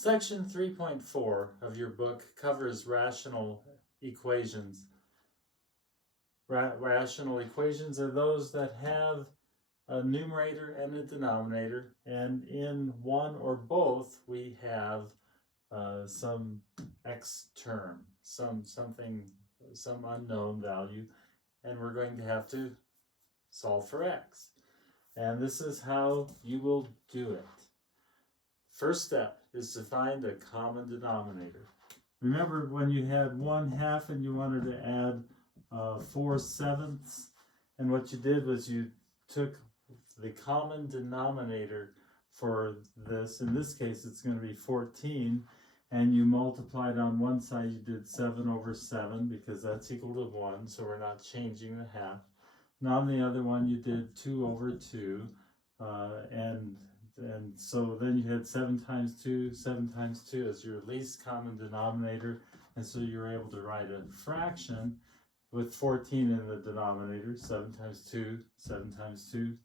Section 3.4 of your book covers rational equations. Rational equations are those that have a numerator and a denominator, and in one or both we have some x term, some unknown value, and we're going to have to solve for x. And this is how you will do it. First step is to find a common denominator. Remember when you had 1/2 and you wanted to add 4/7, and what you did was you took the common denominator for this. In this case it's going to be 14, and you multiplied on one side. You did 7/7 because that's equal to 1, so we're not changing the half. And on the other one you did 2/2, and so then you had 7 times 2 as your least common denominator, and so you're able to write a fraction with 14 in the denominator. 7 times 2, 7 times 2.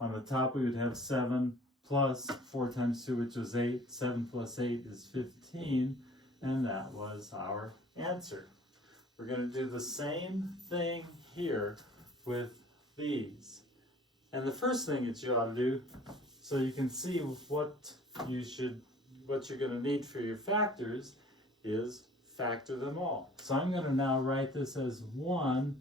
On the top we would have 7 plus 4 times 2, which was 8. 7 plus 8 is 15, and that was our answer. We're going to do the same thing here with these. And the first thing that you ought to do, so you can see what you're going to need for your factors, is factor them all. So I'm going to now write this as 1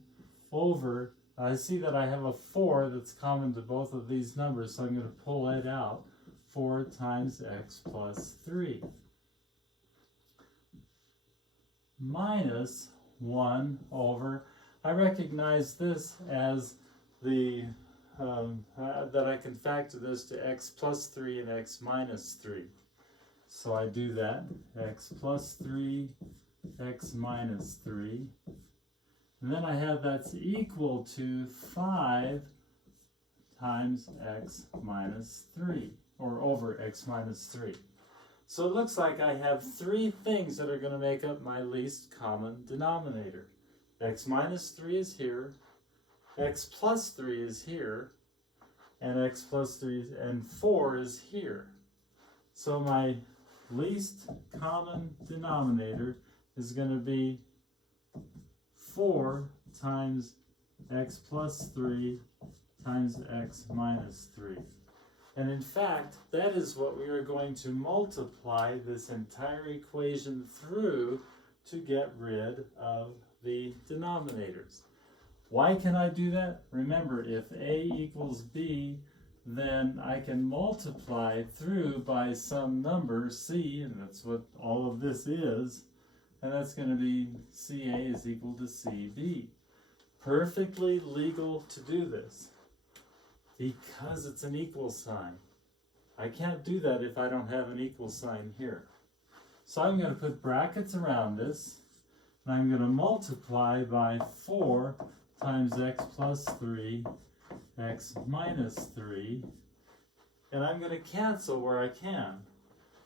over, I see that I have a 4 that's common to both of these numbers, so I'm going to pull it out. 4 times x plus 3 minus 1 over, I recognize this as the that I can factor this to x plus 3 and x minus 3. So I do that, x plus 3, x minus 3. And then I have that's equal to 5 times x minus 3, or over x minus 3. So it looks like I have 3 things that are going to make up my least common denominator. X minus 3 is here, x plus 3 is here, and x plus 3 and 4 is here. So my least common denominator is going to be 4 times x plus 3 times x minus 3. And in fact, that is what we are going to multiply this entire equation through to get rid of the denominators. Why can I do that? Remember, if a equals b, then I can multiply through by some number, c, and that's what all of this is, and that's going to be CA is equal to CB. Perfectly legal to do this because it's an equal sign. I can't do that if I don't have an equal sign here. So I'm going to put brackets around this, and I'm going to multiply by 4 times x plus 3, x minus 3, and I'm going to cancel where I can.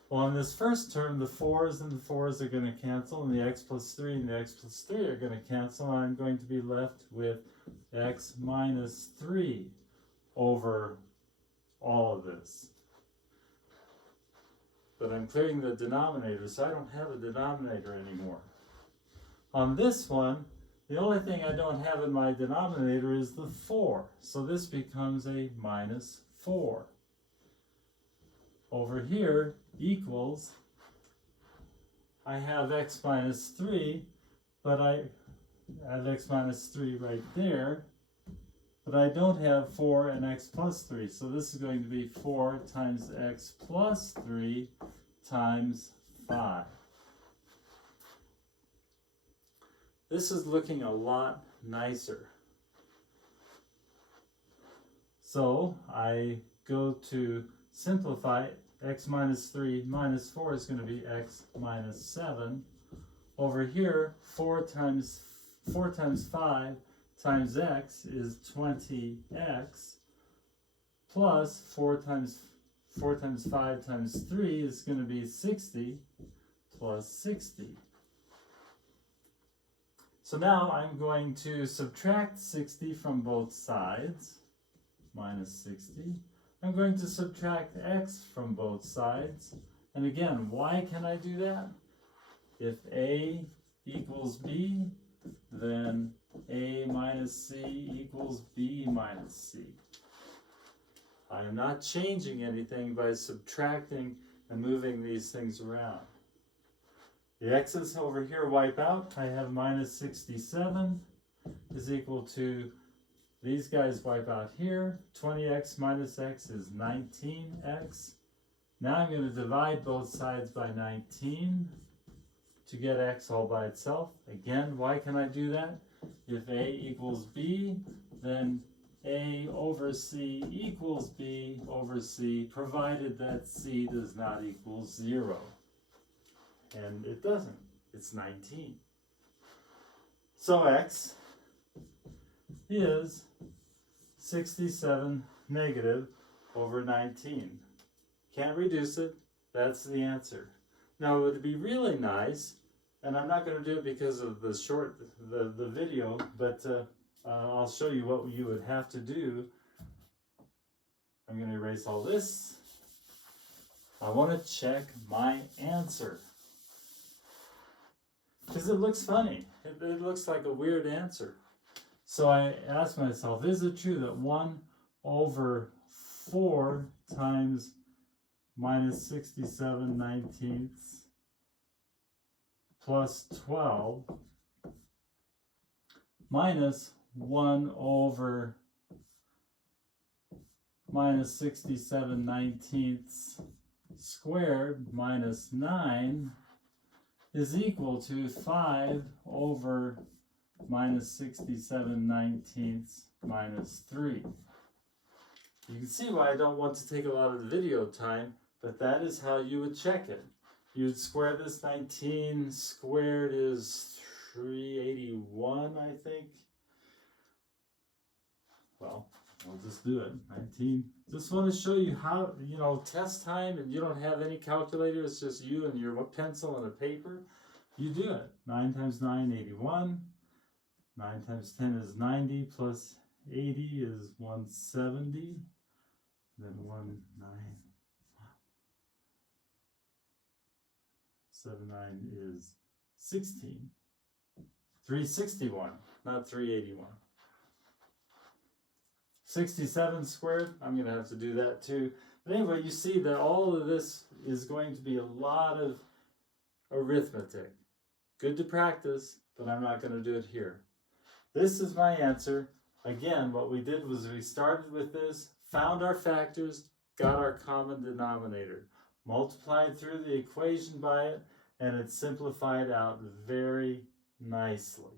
Well, in this first term, the 4's and the 4's are going to cancel, and the x plus 3 and the x plus 3 are going to cancel, and I'm going to be left with x minus 3 over all of this. But I'm clearing the denominator, so I don't have a denominator anymore. On this one, the only thing I don't have in my denominator is the 4, so this becomes a minus 4. Over here equals, I have x minus 3, but I have x minus 3 right there, but I don't have 4 and x plus 3, so this is going to be 4 times x plus 3 times 5. This is looking a lot nicer. So I go to simplify. X minus 3 minus 4 is going to be x minus 7. Over here, 4 times 5 times x is 20x, plus 4 times 5 times 3 is going to be 60, plus 60. So now I'm going to subtract 60 from both sides, minus 60. I'm going to subtract x from both sides, And again, why can I do that? If A equals B, then A minus C equals B minus C. I am not changing anything by subtracting and moving these things around. The x's over here wipe out. I have minus 67 is equal to, these guys wipe out here. 20x minus x is 19x. Now I'm going to divide both sides by 19 to get x all by itself. Again, why can I do that? If A equals B, then A over C equals B over C, provided that C does not equal 0. And it doesn't. It's 19. So x is 67 negative over 19. Can't reduce it. That's the answer. Now it would be really nice, and I'm not going to do it because of the video, but I'll show you what you would have to do. I'm going to erase all this. I want to check my answer, because it looks funny. It looks like a weird answer. So I asked myself, is it true that 1 over 4 times minus 67 19ths plus 12 minus 1 over minus 67 19ths squared minus 9 is equal to 5 over minus 67 19ths minus 3. You can see why I don't want to take a lot of the video time, but that is how you would check it. You would square this. 19 squared is 381, I think. Well, I'll just do it. 19. Just want to show you how, test time, and you don't have any calculator. It's just you and your pencil and a paper. You do it. 9 times 9, 81. 9 times 10 is 90, plus 80 is 170. Then 79 is 16. 361, not 381. 67 squared, I'm going to have to do that too. But anyway, you see that all of this is going to be a lot of arithmetic. Good to practice, but I'm not going to do it here. This is my answer. Again, what we did was we started with this, found our factors, got our common denominator, multiplied through the equation by it, and it simplified out very nicely.